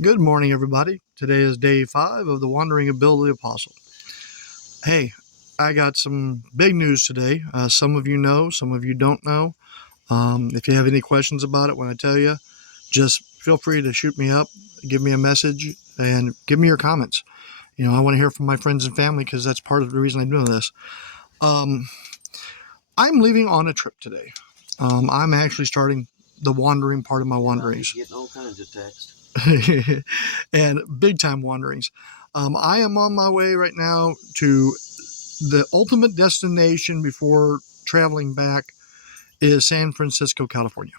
Good morning, everybody. Today is day 5 of the Wandering of Bill the Apostle. Hey, I got some big news today. Some of you know, some of you don't know. If you have any questions about it when I tell you, just feel free to shoot me up, give me a message, and give me your comments. I want to hear from my friends and family because that's part of the reason I'm doing this. I'm leaving on a trip today. I'm actually starting the wandering part of my wanderings. Getting all kinds of texts. And big time wanderings. I am on my way right now to the ultimate destination before traveling back is San Francisco, California.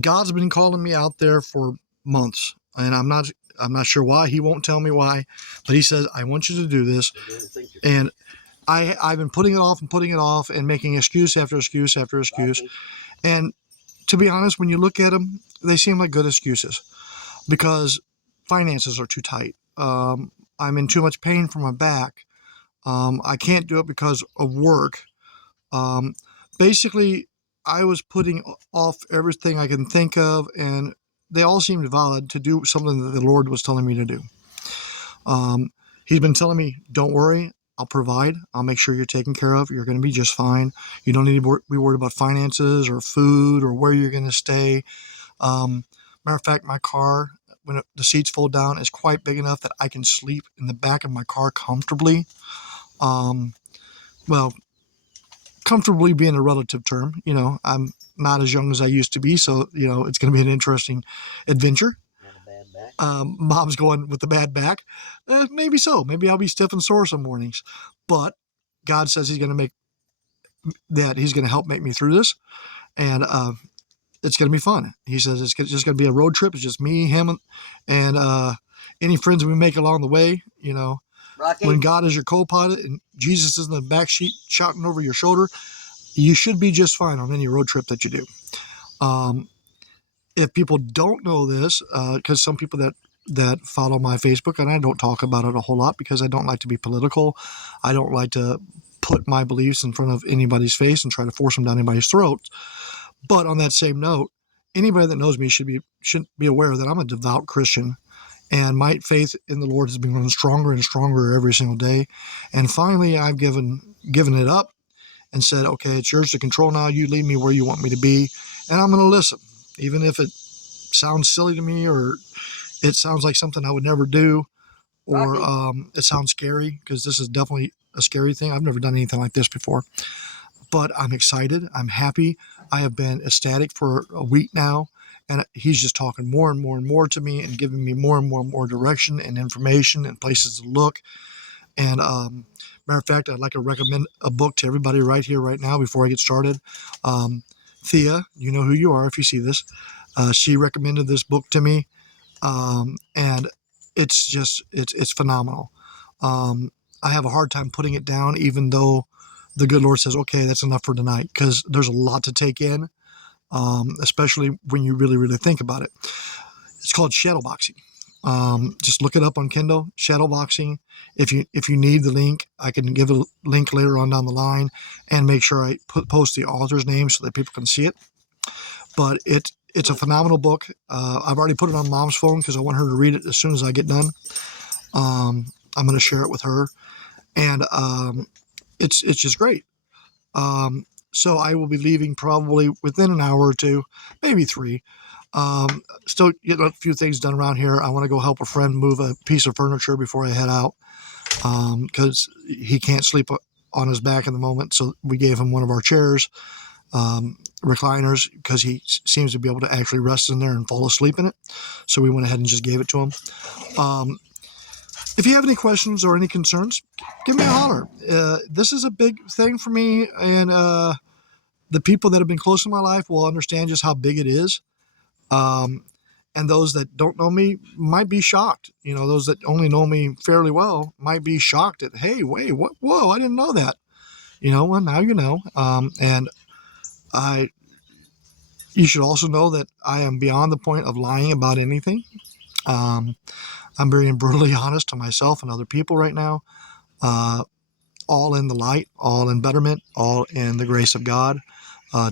God's been calling me out there for months, and I'm not sure why. He won't tell me why, but he says, I want you to do this. And I've been putting it off and making excuse after excuse after excuse. And to be honest, when you look at them, they seem like good excuses because finances are too tight. I'm in too much pain for my back. I can't do it because of work. Basically, I was putting off everything I can think of, and they all seemed valid to do something that the Lord was telling me to do. He's been telling me, don't worry, I'll provide. I'll make sure you're taken care of. You're going to be just fine. You don't need to be worried about finances or food or where you're going to stay. Matter of fact, my car, when the seats fold down, is quite big enough that I can sleep in the back of my car comfortably. Well, comfortably being a relative term. I'm not as young as I used to be, so, it's going to be an interesting adventure. Mom's going with the bad back. Maybe so. Maybe I'll be stiff and sore some mornings. But God says he's going to help make me through this. And it's going to be fun. He says it's just going to be a road trip. It's just me, him, and any friends we make along the way. Rocky. When God is your co-pilot and Jesus is in the back seat shouting over your shoulder, you should be just fine on any road trip that you do. If people don't know this, because some people that follow my Facebook, and I don't talk about it a whole lot because I don't like to be political. I don't like to put my beliefs in front of anybody's face and try to force them down anybody's throat. But on that same note, anybody that knows me should be aware that I'm a devout Christian, and my faith in the Lord has been growing stronger and stronger every single day. And finally, I've given it up and said, okay, it's yours to control now. You lead me where you want me to be, and I'm going to listen, even if it sounds silly to me or it sounds like something I would never do, or it sounds scary, because this is definitely a scary thing. I've never done anything like this before. But I'm excited. I'm happy. I have been ecstatic for a week now, and he's just talking more and more and more to me and giving me more and more and more direction and information and places to look. And matter of fact, I'd like to recommend a book to everybody right here, right now, before I get started. Thea, you know who you are if you see this. She recommended this book to me, and it's phenomenal. I have a hard time putting it down, even though the good Lord says, okay, that's enough for tonight, because there's a lot to take in, especially when you really, really think about it. It's called Shadowboxing. Just look it up on Kindle, Shadowboxing. If you need the link, I can give a link later on down the line and make sure I post the author's name so that people can see it. But it's a phenomenal book. I've already put it on Mom's phone because I want her to read it as soon as I get done. I'm going to share it with her, and it's just great. So I will be leaving probably within an hour or two, maybe 3. Still getting a few things done around here. I want to go help a friend move a piece of furniture before I head out, because he can't sleep on his back in the moment. So we gave him one of our chairs, recliners, because he seems to be able to actually rest in there and fall asleep in it. So we went ahead and just gave it to him. If you have any questions or any concerns, give me a holler. This is a big thing for me, and the people that have been close in my life will understand just how big it is. And those that don't know me might be shocked. Those that only know me fairly well might be shocked at, hey, wait, what? Whoa, I didn't know that. Well, now you know. And you should also know that I am beyond the point of lying about anything. I'm being brutally honest to myself and other people right now. All in the light, all in betterment, all in the grace of God.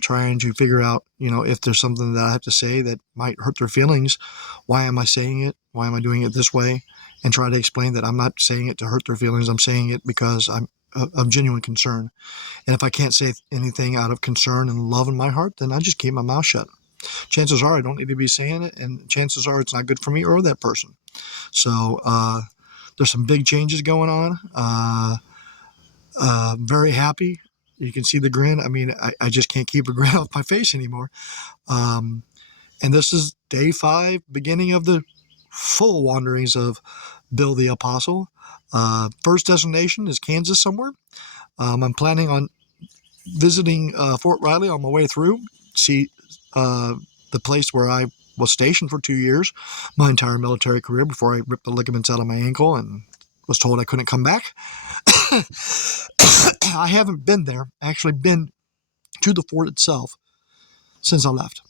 trying to figure out, if there's something that I have to say that might hurt their feelings. Why am I saying it? Why am I doing it this way? And try to explain that I'm not saying it to hurt their feelings. I'm saying it because I'm of genuine concern. And if I can't say anything out of concern and love in my heart, then I just keep my mouth shut. Chances are I don't need to be saying it, and chances are it's not good for me or that person. So there's some big changes going on. Very happy. You can see the grin. I mean, I just can't keep a grin off my face anymore. And this is day 5, beginning of the full wanderings of Bill the Apostle. First destination is Kansas somewhere. I'm planning on visiting Fort Riley on my way through, see the place where I was stationed for 2 years, my entire military career, before I ripped the ligaments out of my ankle and was told I couldn't come back. I haven't been there, actually been to the fort itself since I left.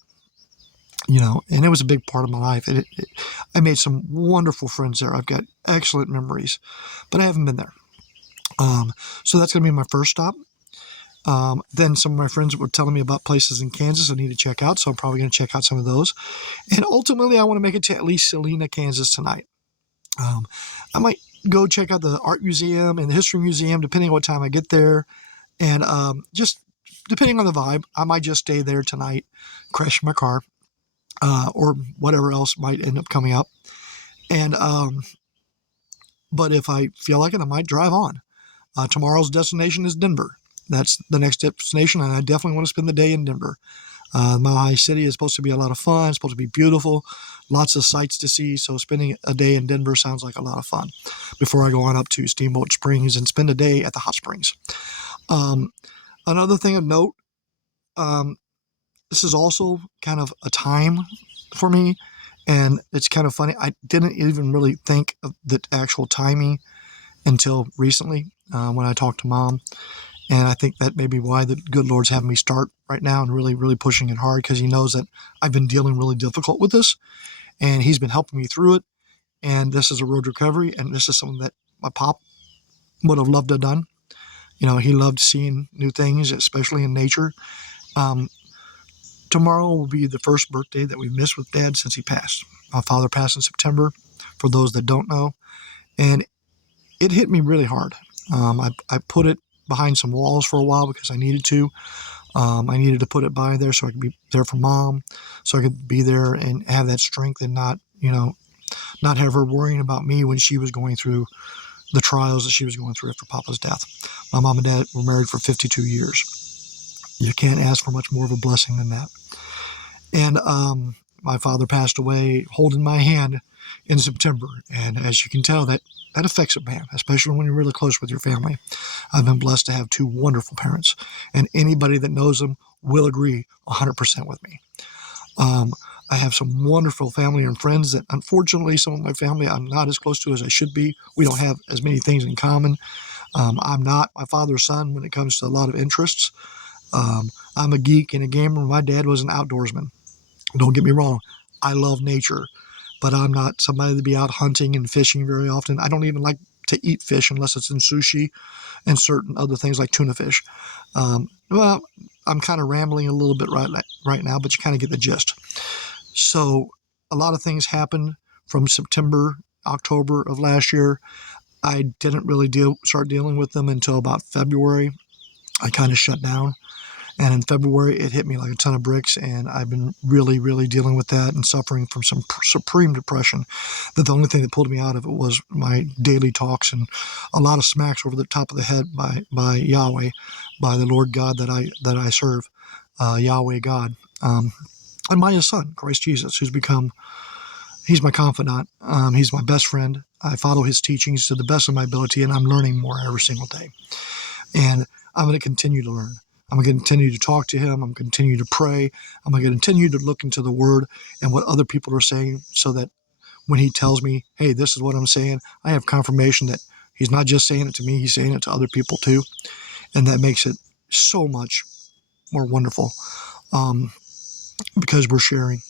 And it was a big part of my life. I made some wonderful friends there. I've got excellent memories, but I haven't been there. So that's going to be my first stop. Then some of my friends were telling me about places in Kansas I need to check out, so I'm probably going to check out some of those. And ultimately, I want to make it to at least Salina, Kansas tonight. I might go check out the art museum and the history museum, depending on what time I get there. And just depending on the vibe, I might just stay there tonight, crash my car, or whatever else might end up coming up. And but if I feel like it, I might drive on. Tomorrow's destination is Denver. That's the next destination, and I definitely want to spend the day in Denver. Mile High City is supposed to be a lot of fun. It's supposed to be beautiful, lots of sights to see. So spending a day in Denver sounds like a lot of fun before I go on up to Steamboat Springs and spend a day at the hot springs. Another thing of note, this is also kind of a time for me, and it's kind of funny. I didn't even really think of the actual timing until recently when I talked to Mom. And I think that may be why the good Lord's having me start right now and really, really pushing it hard, because he knows that I've been dealing really difficult with this, and he's been helping me through it. And this is a road to recovery, and this is something that my pop would have loved to have done. He loved seeing new things, especially in nature. Tomorrow will be the first birthday that we've missed with Dad since he passed. My father passed in September, for those that don't know. And it hit me really hard. I put it behind some walls for a while because I needed to. I needed to put it by there so I could be there for Mom, so I could be there and have that strength and not have her worrying about me when she was going through the trials that she was going through after Papa's death. My mom and dad were married for 52 years. You can't ask for much more of a blessing than that. And my father passed away holding my hand in September. And as you can tell, that affects a man, especially when you're really close with your family. I've been blessed to have 2 wonderful parents, and anybody that knows them will agree 100% with me. I have some wonderful family and friends that, unfortunately, some of my family I'm not as close to as I should be. We don't have as many things in common. I'm not my father's son when it comes to a lot of interests. I'm a geek and a gamer. My dad was an outdoorsman. Don't get me wrong. I love nature, but I'm not somebody to be out hunting and fishing very often. I don't even like to eat fish unless it's in sushi and certain other things like tuna fish. Well, I'm kind of rambling a little bit right now, but you kind of get the gist. So a lot of things happened from September, October of last year. I didn't really start dealing with them until about February. I kind of shut down. And in February, it hit me like a ton of bricks, and I've been really, really dealing with that and suffering from some supreme depression. That the only thing that pulled me out of it was my daily talks and a lot of smacks over the top of the head by Yahweh, by the Lord God that I serve, Yahweh God, and my son, Christ Jesus, he's my confidant. He's my best friend. I follow his teachings to the best of my ability, and I'm learning more every single day. And I'm going to continue to learn. I'm going to continue to talk to him. I'm going to continue to pray. I'm going to continue to look into the Word and what other people are saying, so that when he tells me, hey, this is what I'm saying, I have confirmation that he's not just saying it to me, he's saying it to other people too. And that makes it so much more wonderful because we're sharing.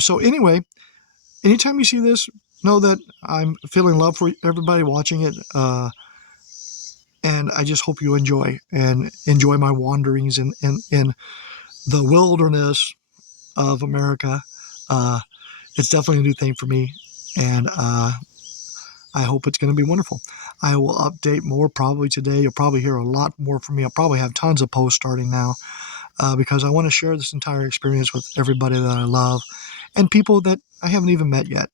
So anyway, anytime you see this, know that I'm feeling love for everybody watching it. and I just hope you enjoy my wanderings in the wilderness of America. It's definitely a new thing for me, and I hope it's going to be wonderful. I will update more probably today. You'll probably hear a lot more from me. I'll probably have tons of posts starting now because I want to share this entire experience with everybody that I love and people that I haven't even met yet.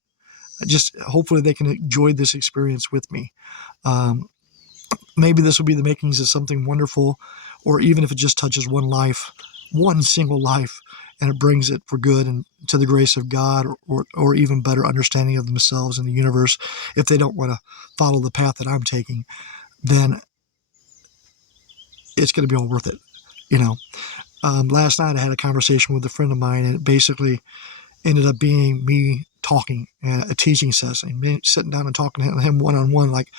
Just hopefully they can enjoy this experience with me. Um, Maybe this will be the makings of something wonderful, or even if it just touches one life, one single life, and it brings it for good and to the grace of God, or even better understanding of themselves and the universe. If they don't want to follow the path that I'm taking, then it's going to be all worth it. You know, last night I had a conversation with a friend of mine, and it basically ended up being me talking, a teaching session, me sitting down and talking to him one-on-one, like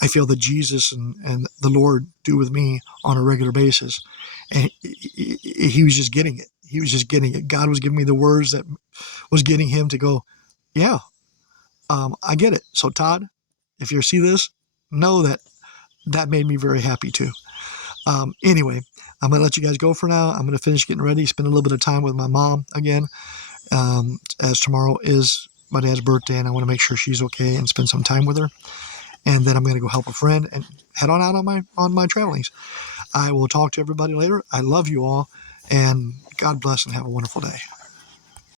I feel that Jesus and the Lord do with me on a regular basis. And he was just getting it. He was just getting it. God was giving me the words that was getting him to go, yeah, I get it. So Todd, if you see this, know that that made me very happy too. Anyway, I'm going to let you guys go for now. I'm going to finish getting ready, spend a little bit of time with my mom again, as tomorrow is my dad's birthday, and I want to make sure she's okay and spend some time with her. And then I'm going to go help a friend and head on out on my travelings. I will talk to everybody later. I love you all, and God bless and have a wonderful day.